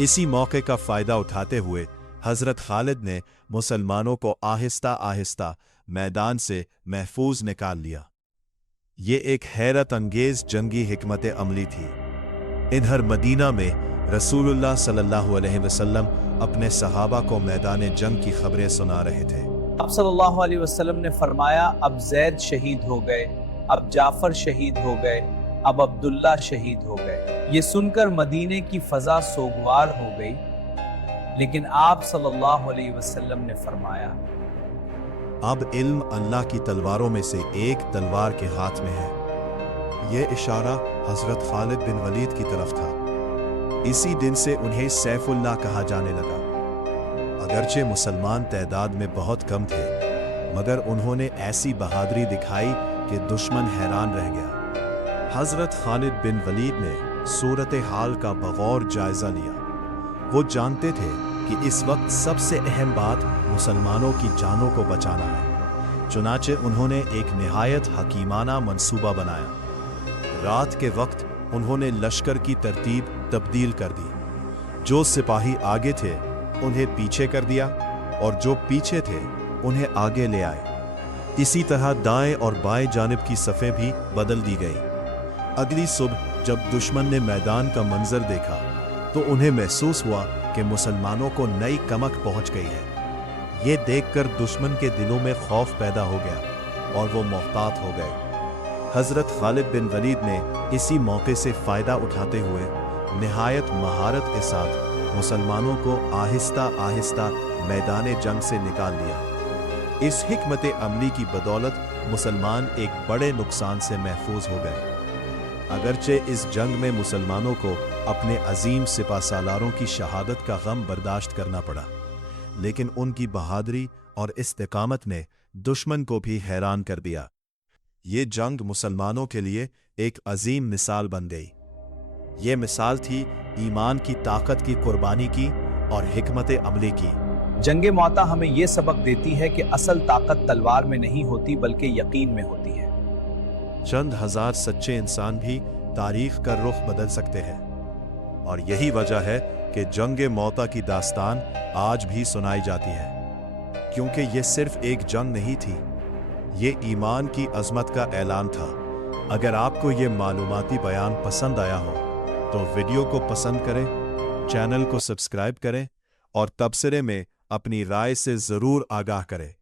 इसी मौके का फायदा उठाते हुए हजरत खालिद ने मुसलमानों को आहिस्ता आहिस्ता मैदान से महफूज निकाल लिया। ये एक हैरत अंगेज जंगी हिकमत अमली थी। इधर मदीना में रसूलुल्लाह सल्लल्लाहु अलैहि वसल्लम अपने सहाबा को मैदान जंग की खबरें सुना रहे थे। आप सल्लल्लाहु अलैहि वसल्लम ने फरमाया, अब जैद शहीद हो गए, अब जाफर शहीद हो गए, अब अब्दुल्ला शहीद हो गए। ये सुनकर मदीने की फजा सोगवार हो गई, लेकिन आप सल्लल्लाहु अलैहि वसल्लम ने फरमाया, अब इल्म अल्लाह की तलवारों में से एक तलवार के हाथ में है। यह इशारा हजरत खालिद बिन वलीद की तरफ था। इसी दिन से उन्हें सैफुल्लाह कहा जाने लगा। अगरचे मुसलमान तादाद में बहुत कम थे, मगर उन्होंने ऐसी बहादुरी दिखाई कि दुश्मन हैरान रह गया। हजरत खालिद बिन वलीद ने सूरत हाल का बगौर जायजा लिया। वो जानते थे कि इस वक्त सबसे अहम बात मुसलमानों की जानों को बचाना है। चुनाचे उन्होंने एक निहायत हकीमाना मंसूबा बनाया। रात के वक्त उन्होंने लश्कर की तरतीब तब्दील कर दी। जो सिपाही आगे थे उन्हें पीछे कर दिया और जो पीछे थे उन्हें आगे ले आए। इसी तरह दाएं और बाएं जानिब की सफ़ें भी बदल दी गई। अगली सुबह जब दुश्मन ने मैदान का मंजर देखा तो उन्हें महसूस हुआ कि मुसलमानों को नई कमक पहुंच गई है। ये देखकर दुश्मन के दिलों में खौफ पैदा हो गया और वो मोहतात हो गए। हजरत खालिद बिन वलीद ने इसी मौके से फ़ायदा उठाते हुए निहायत महारत के साथ मुसलमानों को आहिस्ता आहिस्ता मैदान जंग से निकाल लिया। इस हिकमत अमली की बदौलत मुसलमान एक बड़े नुकसान से महफूज हो गए। अगरचे इस जंग में मुसलमानों को अपने अजीम सिपा सालारों की शहादत का गम बर्दाश्त करना पड़ा, लेकिन उनकी बहादुरी और इस्तिकामत ने दुश्मन को भी हैरान कर दिया। ये जंग मुसलमानों के लिए एक अजीम मिसाल बन गई। ये मिसाल थी ईमान की ताकत की कुर्बानी की और हिकमत अमली की। जंगे मौता हमें ये सबक देती है कि असल ताकत तलवार में नहीं होती बल्कि यकीन में होती है। चंद हजार सच्चे इंसान भी तारीख का रुख बदल सकते हैं, और यही वजह है कि जंगे मौता की दास्तान आज भी सुनाई जाती है, क्योंकि ये सिर्फ एक जंग नहीं थी, ये ईमान की अजमत का ऐलान था। अगर आपको ये मालूमाती बयान पसंद आया हो तो वीडियो को पसंद करें, चैनल को सब्सक्राइब करें और तबसरे में अपनी राय से ज़रूर आगाह करें।